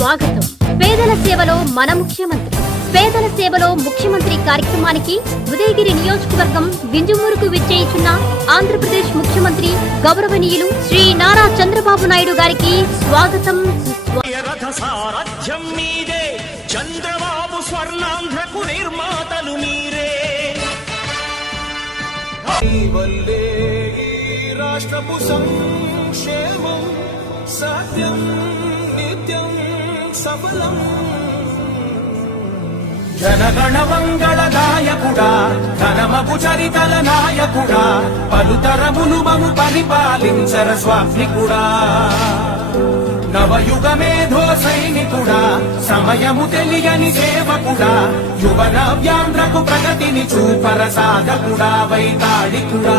స్వాగతం. పేదల సేవలో మన ముఖ్యమంత్రి. పేదల సేవలో ముఖ్యమంత్రి కార్యక్రమానికి ఉదయగిరి నియోజకవర్గం వింజమూరుకు విచ్చేయుచున్న ఆంధ్రప్రదేశ్ ముఖ్యమంత్రి గౌరవనీయులు శ్రీ నారా చంద్రబాబు నాయుడు గారికి స్వాగతం. చంద్రబాబు స్వర్ణాంధ్రకు నిర్మాతలు మీరే. రాష్ట్రపు సంక్షేమం సత్యం నిత్యం సఫలం. జనగణ మంగళ నాయకుడా, ఘనమగు చరితల నాయకుడా, పలుతరములు మము పరిపాలించర స్వామికుడా. నవయుగ మేధో సైనికుడా, సమయము తెలియని సేవకుడా, యువ నవ్యాంధ్రకు ప్రగతిని చూపర సాధకుడా, వైతాళికుడా.